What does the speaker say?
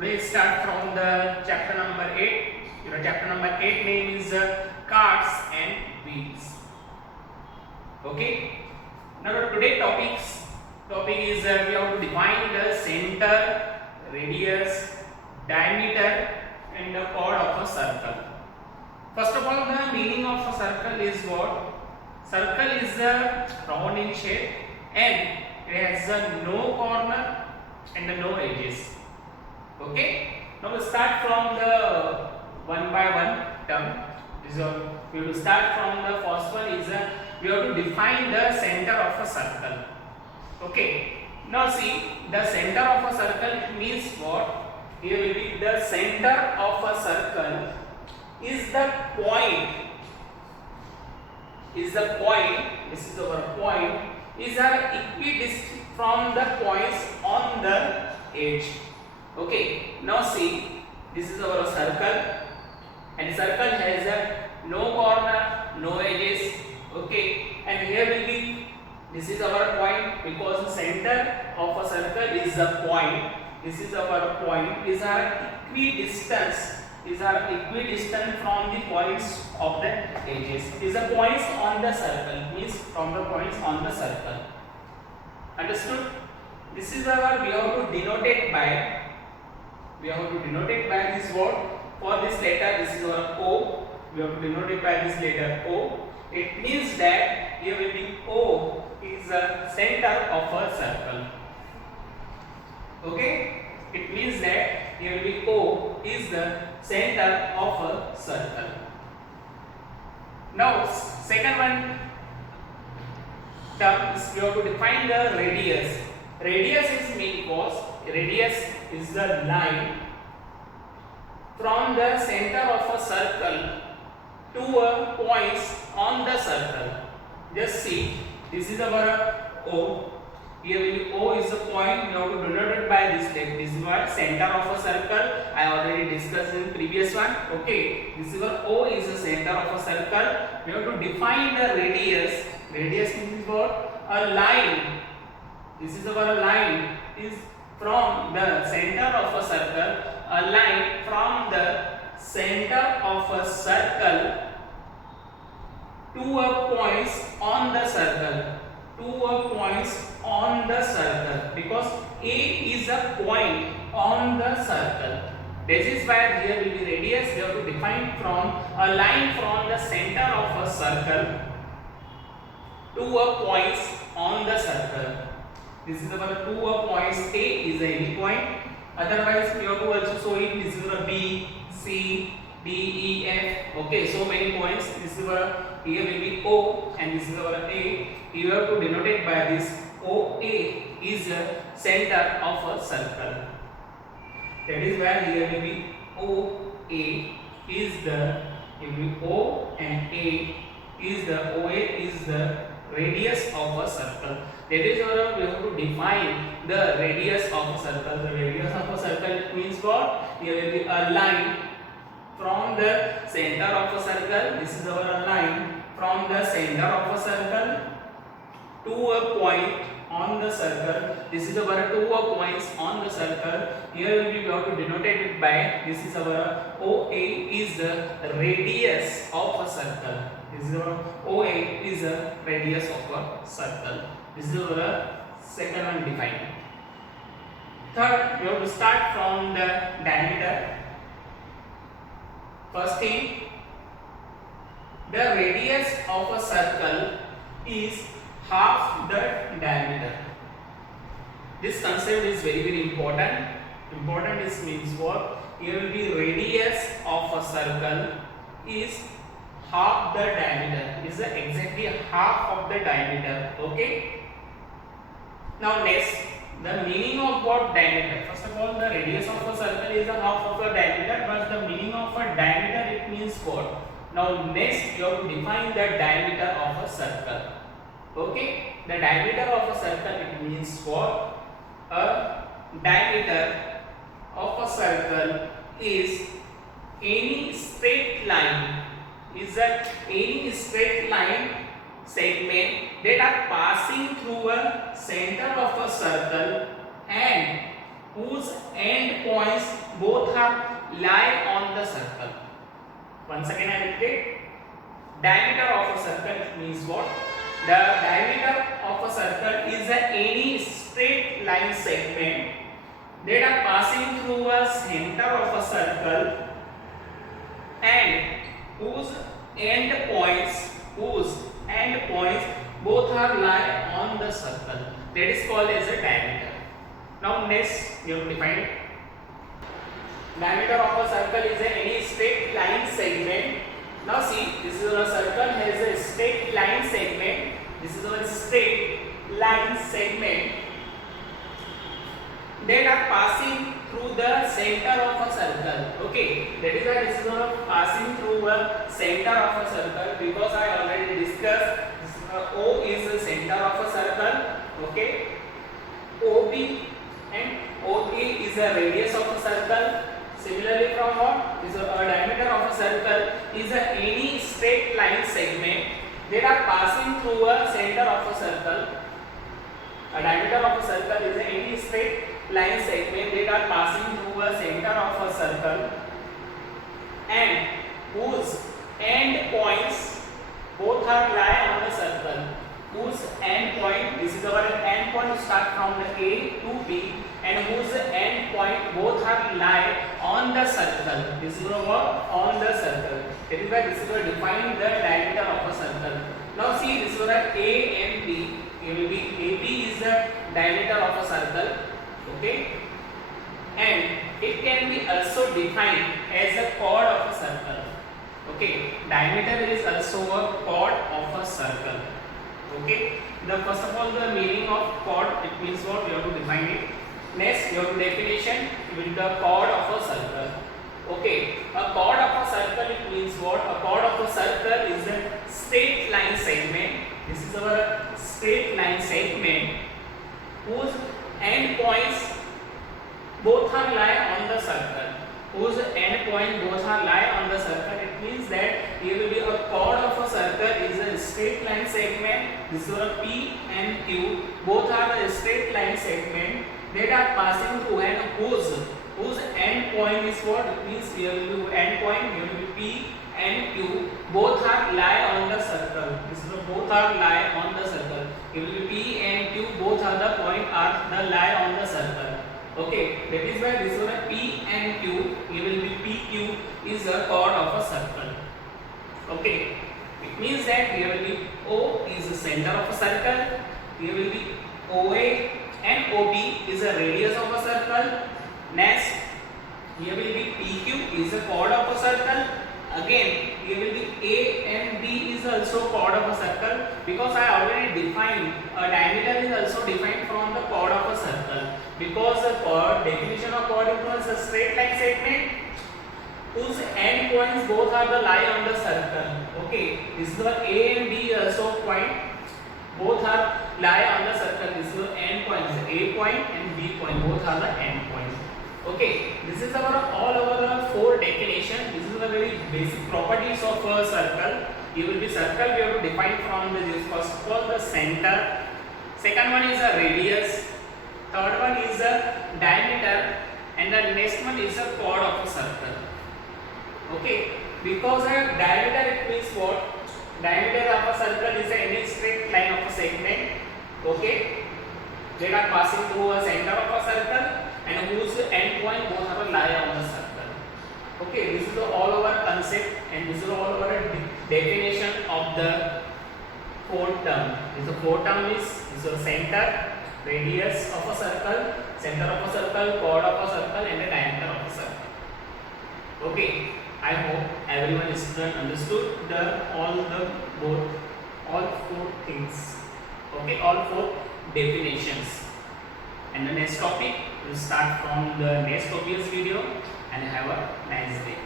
Today start from the chapter number 8. Your chapter number 8 name is cards and wheels. Okay. Now today topic is we have to define the center, radius, diameter and the chord of a circle. First of all, the meaning of a circle is what? Circle is round in shape and it has no corner and no edges. Okay. Now we start from the one by one term. We will start from the first one is we have to define the center of a circle. Okay. Now see, the center of a circle means what? Here will be the center of a circle is the point. This is our point. Is equidistant from the points on the edge. Okay, now see, this is our circle and circle has no corner, no edges. Okay, and here will be, this is our point because the center of a circle is the point. This is our point, is our equidistant from the points of the edges. Is the points on the circle, means from the points on the circle. Understood? This is our, we have to denote it by this word. For this letter, this is our O. We have to denote it by this letter O. It means that here will be O is the center of a circle. Okay? It means that here will be O is the center of a circle. Now, second one term is we have to define the radius. Radius is mean cause. Radius is the line from the center of a circle to a points on the circle. Just see, this is our O. Here will be O is the point. We have to denote it by this text. This is our center of a circle. I already discussed in previous one. Okay, this is our O is the center of a circle. We have to define the radius. Radius means what? A line. This is our line is from the center of a circle. A line from the center of a circle to a points on the circle. Because A is a point on the circle. This is why here will be radius. We have to define from a line from the center of a circle to a points on the circle. This is our to a points. A is any point. Otherwise, we have to also show it. This is our B, C, D, E, F. Okay, so many points. This is our, here will be O and this is our A. You have to denote it by this. OA is the center of a circle. That is why here will be OA is the, here will be O and A is the, OA is the radius of a circle. That is why we have to define the radius of a circle. The radius of a circle means what? Here will be a line from the center of a circle. This is our line from the center of a circle to a point on the circle. This is our two points on the circle. Here will be, we have to denote it by, this is our OA is the radius of a circle. This is our OA is the radius of a circle. This is our second one defined. Third, we have to start from the diameter. First thing, the radius of a circle is half the diameter. This concept is very important. Important is means what? Here will be radius of a circle is half the diameter. Is exactly half of the diameter. Okay. Now next, the meaning of what diameter? First of all, the radius of a circle is a half of a diameter, but the meaning of a diameter it means what? Now next, you have to define the diameter of a circle. Okay, the diameter of a circle it means what? A diameter of a circle is any straight line. Is that any straight line segment that are passing through a center of a circle and whose end points both are lie on the circle. Once again I repeat, diameter of a circle means what? The diameter of a circle is any straight line segment that are passing through a center of a circle and whose end points both are lie on the circle. That is called as a diameter. Now next you have to define it. Diameter of a circle is any straight line segment. Now see, this is our circle has a straight line segment. This is our straight line segment that are passing through the center of a circle. Okay, that is why this is our passing through a center of a circle, because I already discussed this, O is the center of a circle. Okay, OB and OA is the radius of a circle. Similarly, from what is a diameter of a circle is any straight line segment that are passing through a center of a circle. A diameter of a circle is any straight line segment that are passing through a center of a circle and whose end points both are lie on the circle. Whose end point, this is our end point, start from the A to B, and whose end point both are lie on the circle. This is our on the circle. That is why this is our define the diameter of a circle. Now see, this is our A and B. AB is the diameter of a circle. Okay, and it can be also defined as a chord of a circle. Okay, diameter is also a chord of a circle. Okay, the first of all the meaning of chord, it means what you have to define it. Next, your definition will the chord of a circle. Okay, a chord of a circle, it means what? A chord of a circle is a straight line segment. This is our straight line segment whose end points both are lie on the circle. Whose end point both are lie on the circle. It means that here will be a chord of a circle is a straight line segment. This is our P and Q. Both are a straight line segment that are passing through and whose end point is what? It means here will be end point, here will be P and Q. Both are lie on the circle. This is both are lie on the circle. Here will be P and Q. Both are the point are the lie on the circle. Okay, that is why this one P and Q, here will be PQ is a chord of a circle. Okay, it means that here will be O is the center of a circle, here will be OA and OB is a radius of a circle. Next, here will be PQ is a chord of a circle. Again, here will be A and B is also chord of a circle, because I already defined a diameter is also defined from the chord of a circle, because the chord definition of chord is a straight line segment whose end points both are the lie on the circle. Okay, this is the A and B also point, both are lie on the circle. This is the end points, A point and B point, both are the end points. Okay, this is our all over four definition. This is the very basic properties of a circle. It will be circle we have to define from this. First of all, the center. Second one is a radius. Third one is a diameter, and the next one is a chord of a circle. Okay, because a diameter it means what? Diameter of a circle is any straight line of a segment. Okay, they are passing through a center of a circle and whose end point both are a lie on the circle. Okay, this is the all over concept and this is all over definition of the fourth term. This the fourth term is the center, radius of a circle, center of a circle, chord of a circle, and the diameter of a circle. Okay, I hope everyone student understood all four things. Okay, all four definitions. And the next topic will start from the next obvious video, and have a nice day.